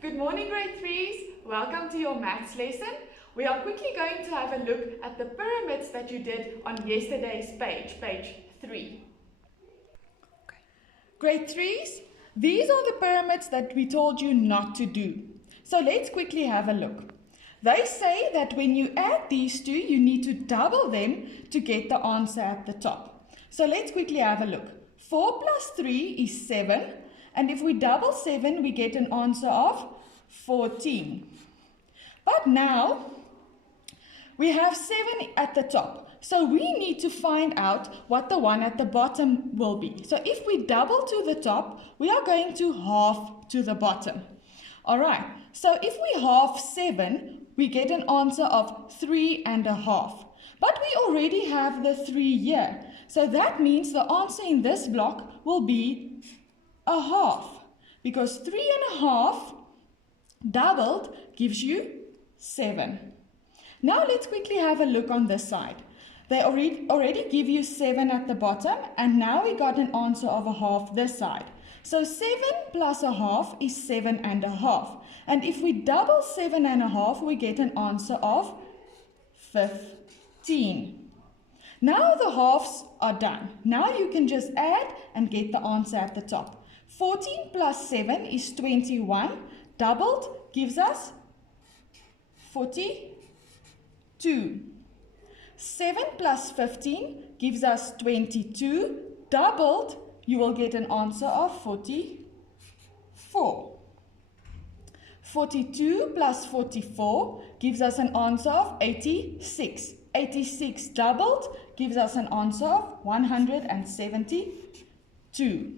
Good morning, grade 3s. Welcome to your maths lesson. We are quickly going to have a look at the pyramids that you did on yesterday's page 3. Grade 3s, these are the pyramids that we told you not to do. So let's quickly have a look. They say that when you add these two, you need to double them to get the answer at the top. So let's quickly have a look. 4 plus 3 is 7. And if we double 7, we get an answer of 14. But now, we have 7 at the top. So we need to find out what the one at the bottom will be. So if we double to the top, we are going to half to the bottom. Alright, so if we half 7, we get an answer of 3.5. But we already have the 3 here. So that means the answer in this block will be a half, because 3.5 doubled gives you 7. Now let's quickly have a look on this side. They already give you 7 at the bottom, and now we got an answer of a half this side. So 7 plus a half is 7.5. And if we double 7.5, we get an answer of 15. Now the halves are done. Now you can just add and get the answer at the top. 14 plus 7 is 21. Doubled gives us 42. 7 plus 15 gives us 22. Doubled, you will get an answer of 44. 42 plus 44 gives us an answer of 86. 86 doubled gives us an answer of 172.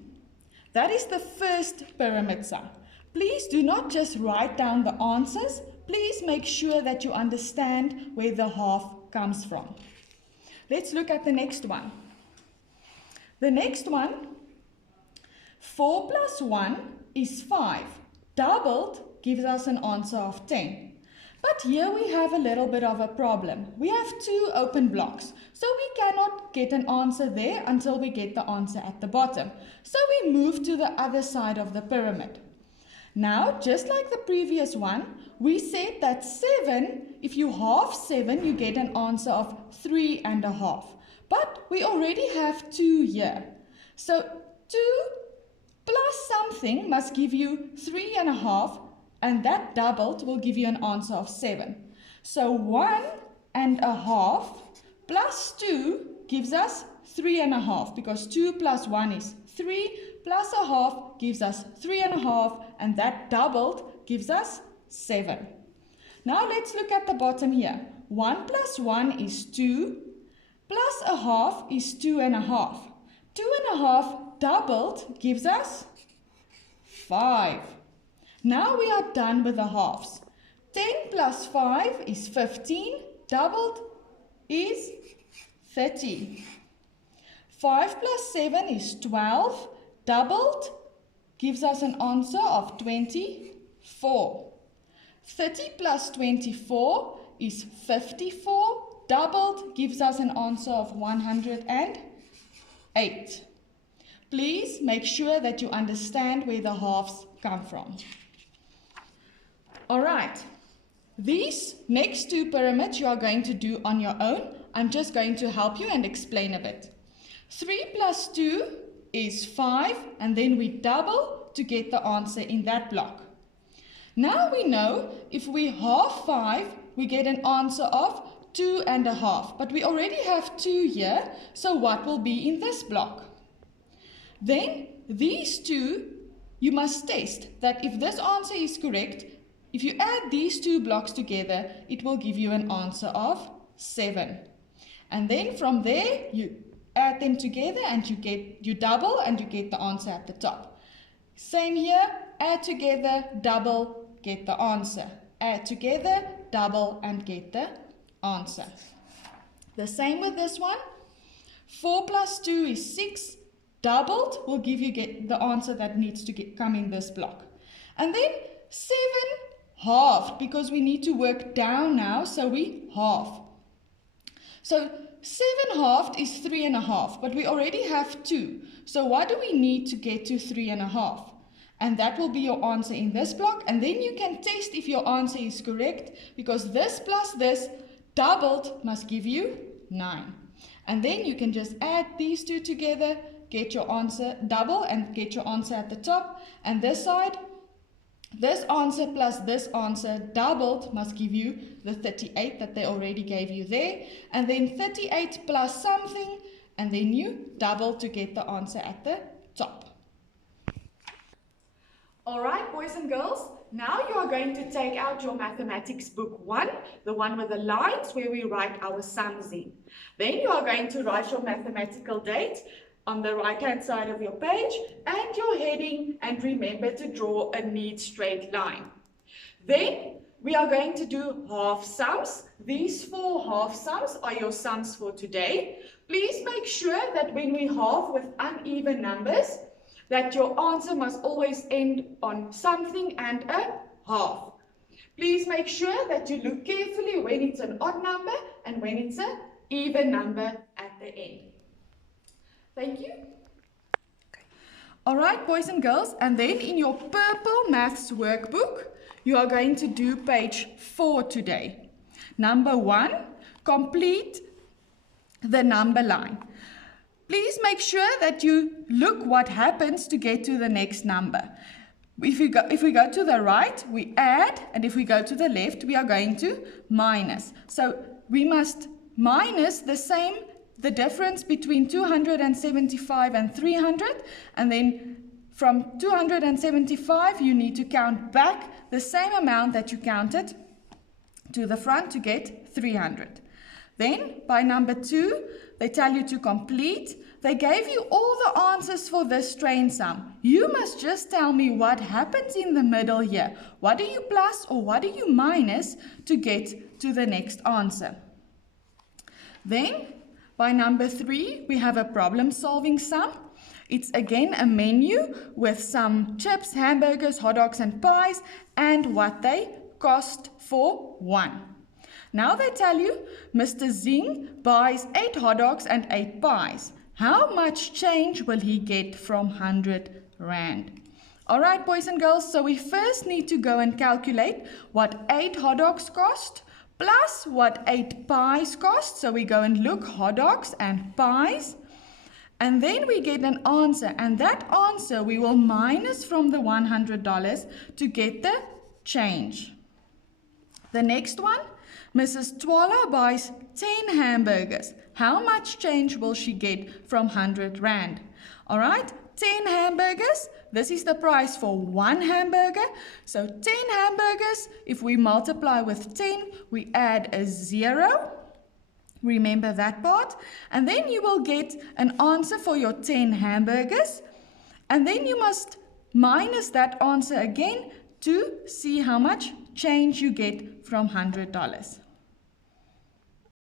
That is the first pyramid sum. Please do not just write down the answers. Please make sure that you understand where the half comes from. Let's look at the next one. The next one, 4 plus 1 is 5. Doubled gives us an answer of 10. But here we have a little bit of a problem. We have 2 open blocks, so we cannot get an answer there until we get the answer at the bottom. So we move to the other side of the pyramid. Now, just like the previous one, we said that 7, if you half 7, you get an answer of 3.5. But we already have 2 here. So 2 plus something must give you 3.5, and that doubled will give you an answer of 7. So 1.5 plus 2 gives us 3.5, because 2 plus 1 is 3, plus a half gives us 3.5, and that doubled gives us 7. Now let's look at the bottom here. 1 plus 1 is 2, plus a half is 2.5. 2.5 doubled gives us 5. Now we are done with the halves. 10 plus 5 is 15. Doubled is 30. 5 plus 7 is 12. Doubled gives us an answer of 24. 30 plus 24 is 54. Doubled gives us an answer of 108. Please make sure that you understand where the halves come from. Alright, these next 2 pyramids you are going to do on your own. I'm just going to help you and explain a bit. 3 plus 2 is 5, and then we double to get the answer in that block. Now we know if we half 5, we get an answer of 2.5, but we already have 2 here, so what will be in this block? Then these 2, you must test that if this answer is correct. If you add these 2 blocks together, it will give you an answer of 7. And then from there, you add them together and you double and you get the answer at the top. Same here, add together, double, get the answer. Add together, double, and get the answer. The same with this one. 4 plus 2 is 6. Doubled will give you the answer that needs to come in this block. And then 7 halved, because we need to work down now, so we half. So 7 halved is 3.5, but we already have 2. So what do we need to get to 3.5? and that will be your answer in this block. And then you can test if your answer is correct, because this plus this doubled must give you 9. And then you can just add these two together, get your answer double and get your answer at the top. And this side, this answer plus this answer doubled must give you the 38 that they already gave you there. And then 38 plus something, and then you double to get the answer at the top. Alright, boys and girls, now you are going to take out your mathematics book 1, the one with the lines where we write our sums in. Then you are going to write your mathematical date on the right hand side of your page and your heading, and remember to draw a neat straight line. Then we are going to do half sums. These 4 half sums are your sums for today. Please make sure that when we halve with uneven numbers, that your answer must always end on something and a half. Please make sure that you look carefully when it's an odd number and when it's an even number at the end. Thank you. Alright, boys and girls, and then in your purple maths workbook, you are going to do page 4 today. Number 1, complete the number line. Please make sure that you look what happens to get to the next number. If we go to the right, we add, and if we go to the left, we are going to minus. So we must minus the difference between 275 and 300, and then from 275 you need to count back the same amount that you counted to the front to get 300. Then by number 2, they tell you to complete. They gave you all the answers for this strain sum. You must just tell me what happens in the middle here. What do you plus or what do you minus to get to the next answer? Then by number 3, we have a problem-solving sum. It's again a menu with some chips, hamburgers, hot dogs and pies, and what they cost for one. Now they tell you, Mr. Zing buys 8 hot dogs and 8 pies. How much change will he get from 100 Rand? Alright, boys and girls, so we first need to go and calculate what 8 hot dogs cost plus what 8 pies cost. So we go and look hot dogs and pies. And then we get an answer. And that answer we will minus from the $100 to get the change. The next one, Mrs. Twala buys 10 hamburgers. How much change will she get from 100 Rand? All right, 10 hamburgers. This is the price for one hamburger. So 10 hamburgers, if we multiply with 10, we add a 0. Remember that part. And then you will get an answer for your 10 hamburgers. And then you must minus that answer again to see how much change you get from $100.